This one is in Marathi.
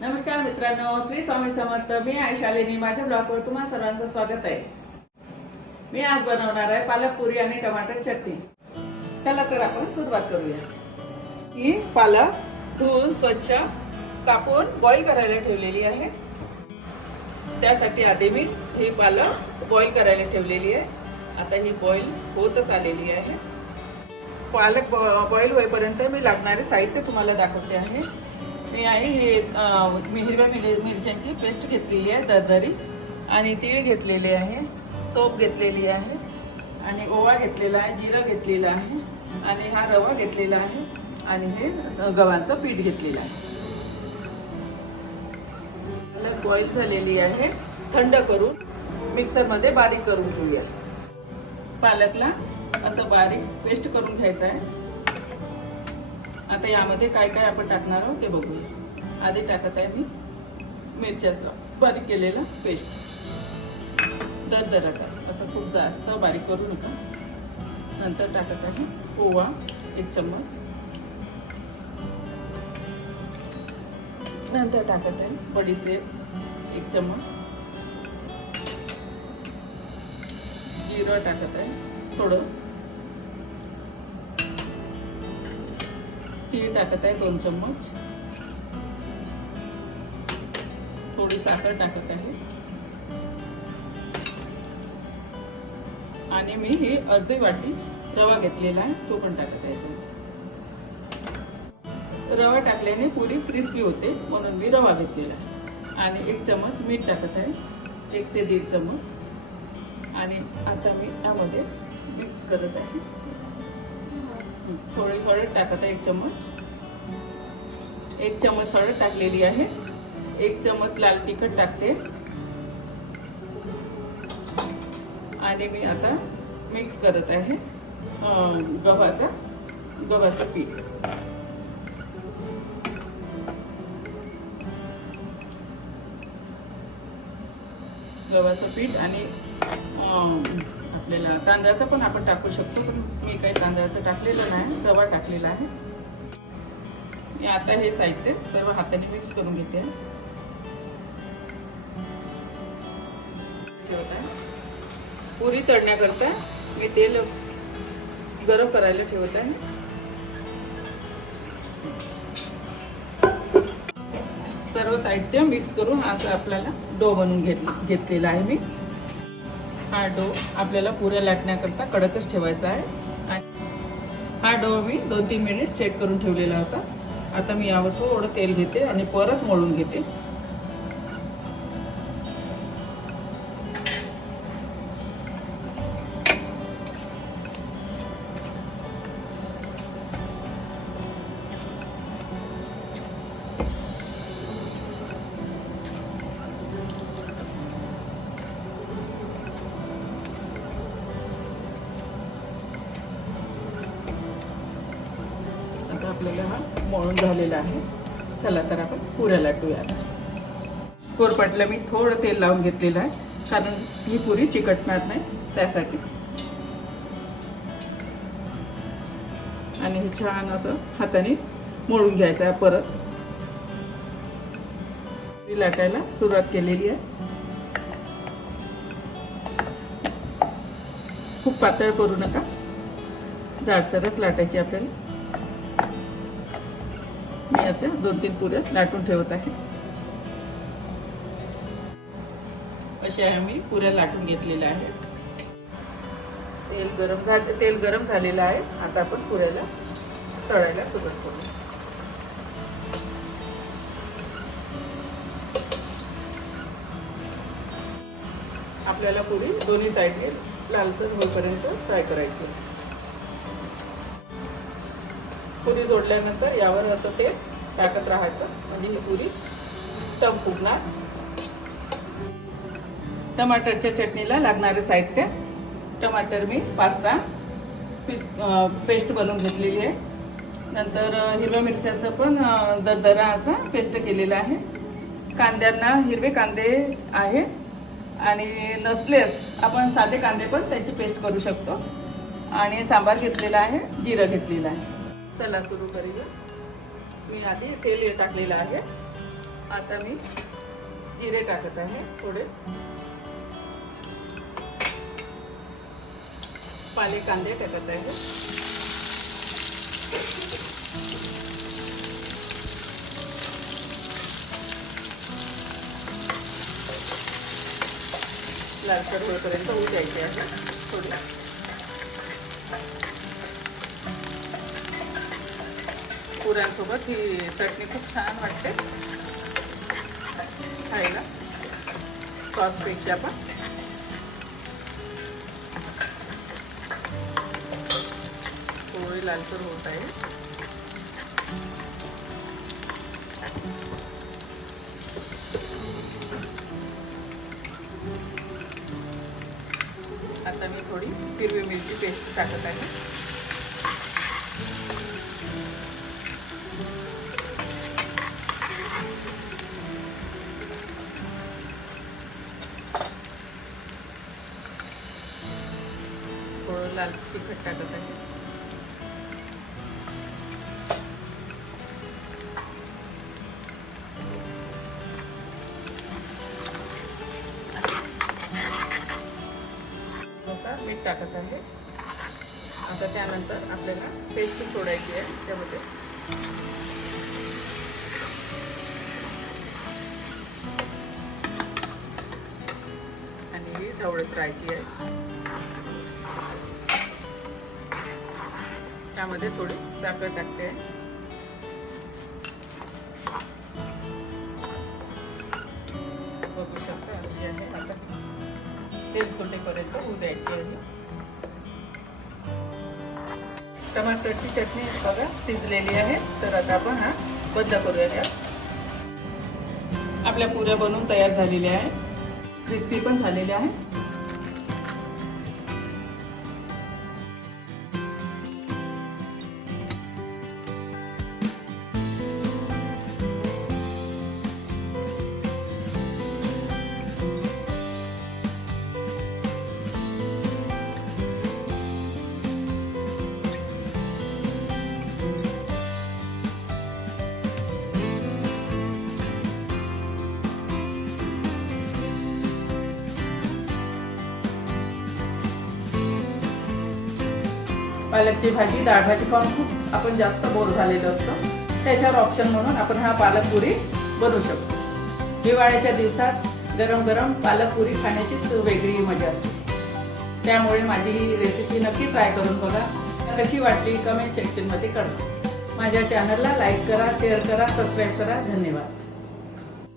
नमस्कार मित्रांनो श्री स्वामी समर्थ. मी आहे शालिनी. माझ्या ब्लॉगवर तुम्हा सर्वांचं स्वागत आहे. मी आज बनवणार आहे पालक पुरी आणि टमाटर चटणी. चला तर आपण सुरुवात करूया. ही पालक धुवून स्वच्छ कापून बॉईल करायला ठेवलेली आहे. त्यासाठी आधी मी ही पालक बॉईल करायला ठेवलेली आहे. आता ही बॉईल होतच आलेली आहे. पालक बॉईल होईपर्यंत मी लागणारे साहित्य तुम्हाला दाखवते आहे. मी आहे हे मी हिरव्या मिर मिरच्यांची पेस्ट घेतलेली आहे दरदरी. आणि तीळ घेतलेले आहे सोप घेतलेली आहे आणि ओवा घेतलेला आहे जिरं घेतलेलं आहे आणि हा रवा घेतलेला आहे आणि हे गव्हाचं पीठ घेतलेलं आहे. बॉईल झालेली आहे थंड करून मिक्सरमध्ये बारीक करून घेऊया. पालकला असं बारीक पेस्ट करून घ्यायचं आहे. आता यामध्ये काय काय आपण टाकणार आहोत ते बघूया. आधी टाकत आहे मी मिरच्याचं बारीक केलेलं पेस्ट. दरदराचा. असं खूप जास्त बारीक करू नका. नंतर टाकत आहे ओवा एक चम्मच. नंतर टाकत आहे बडीसेप एक चम्मच. जिरं टाकत आहे थोडं. तीळ टाकत आहे दोन चम्मच. थोडी साखर टाकत आहे. आणि मी ही अर्धी वाटी रवा घेतलेला आहे तो पण टाकत आहे रवा टाकल्याने पुरी क्रिस्पी होते म्हणून मी रवा घेतलेला आहे. आणि एक चमच मीठ टाकत आहे एक ते दीड चमच आणि आता मी यामध्ये मिक्स करत आहे. थोडी हळद टाकत आहे एक चमच एक चमच हळद टाकलेली आहे. एक चमच लाल तिखट टाकते. आणि मी आता मिक्स करत आहे गव्हाचा गव्हाचं पीठ. गव्हाचं पीठ आणि आपल्याला तांदळाचं पण आपण टाकू शकतो पण मी काही तांदळाचं टाकलेलं नाही रवा टाकलेला आहे. मी आता हे साहित्य सर्व हाताने मिक्स करून घेते ठेवत. आहे. पुरी तळण्याकरता मी तेल गरम करायला ठेवत आहे. सर्व साहित्य मिक्स करून असं आपल्याला डो बनवून घेत घेतलेला आहे मी. हा डो आपल्याला पुऱ्या लाटण्याकरता कडकच ठेवायचा आहे. आणि हा डो मी दोन तीन मिनिट सेट करून ठेवलेला होता. आता मी यावर थोडं तेल घेते आणि परत मळून घेते. मळून झालेला आहे. चला तर आपण पुऱ्या लाटूया आता कोरपाटला मी थोडं तेल लावून घेतलेलं आहे. कारण ही पुरी चिकटणार नाही त्यासाठी. आणि हे छान असं हाताने मळून घ्यायचं आहे परत. पुरी लाटायला सुरुवात केलेली आहे. खूप पातळ करू नका. जाडसरच लाटायची आपल्याला. मी याचे दोन तीन पुऱ्या लाटून ठेवत आहे. अशा आहे मी पुऱ्या लाटून घेतलेल्या आहेत. तेल गरम झाले तेल गरम झालेलं आहे. आता आपण पुऱ्याला तळायला सुरुवात करू. आपल्याला पुरी दोन्ही साईडने लालसर होईपर्यंत फ्राय करायची. पुरी सोडल्यानंतर यावर असं ते टाकत राहायचं. म्हणजे ही पुरी टम फुगणार. टमाटरच्या चटणीला लागणारे साहित्य. टमाटर मी पाच सहा पीस पेस्ट बनवून घेतलेली आहे. नंतर हिरव्या मिरच्याचं पण दरदरा असा पेस्ट केलेला आहे. कांद्यांना हिरवे कांदे आहे. आणि नसलेस आपण साधे कांदे पण त्याची पेस्ट करू शकतो. आणि सांबार घेतलेला आहे जिरं घेतलेलं आहे. चला सुरू करूया. मी आधी तेल टाकलेलं आहे. आता मी जिरे टाकत आहे थोडे. पाले कांदे टाकत आहे. लालसर होईपर्यंत होऊ द्यायचे आहे थोडी. पुऱ्यांसोबत ही चटणी खूप छान वाटते. खायला. सॉसपेक्षा पण थोडी लालसर होत आहे. आता मी थोडी हिरवी मिरची पेस्ट टाकत आहे. लाल तिखट टाकत आहे मीठ टाकत आहे. आता त्यानंतर आपल्याला पेस्ट सोडायची आहे त्यामध्ये. आणि ही ढवळत राहायची आहे. त्यामध्ये थोडी साखर टाकते. बघू शकता अशी आहे. आता तेल सुटेपर्यंत होऊ द्यायची आहे. टमाटरची चटणी बघा शिजलेली आहे. तर आता आपण हा बंद करूया गॅस आपल्या पुऱ्या बनवून तयार झालेल्या आहेत. क्रिस्पी पण झालेल्या आहेत. पालकची भाजी डाळ भाजी खाऊन खूप आपण जास्त बोर झालेलं असतं. त्याच्यावर ऑप्शन म्हणून आपण हा पालक पुरी बनवू शकतो. हिवाळ्याच्या दिवसात गरम गरम पालक पुरी खाण्याचीच वेगळी मजा असते. त्यामुळे माझी ही रेसिपी नक्की ट्राय करून बघा. कशी वाटली कमेंट सेक्शनमध्ये कळवा. माझ्या चॅनलला लाईक करा शेअर करा सबस्क्राईब करा. धन्यवाद.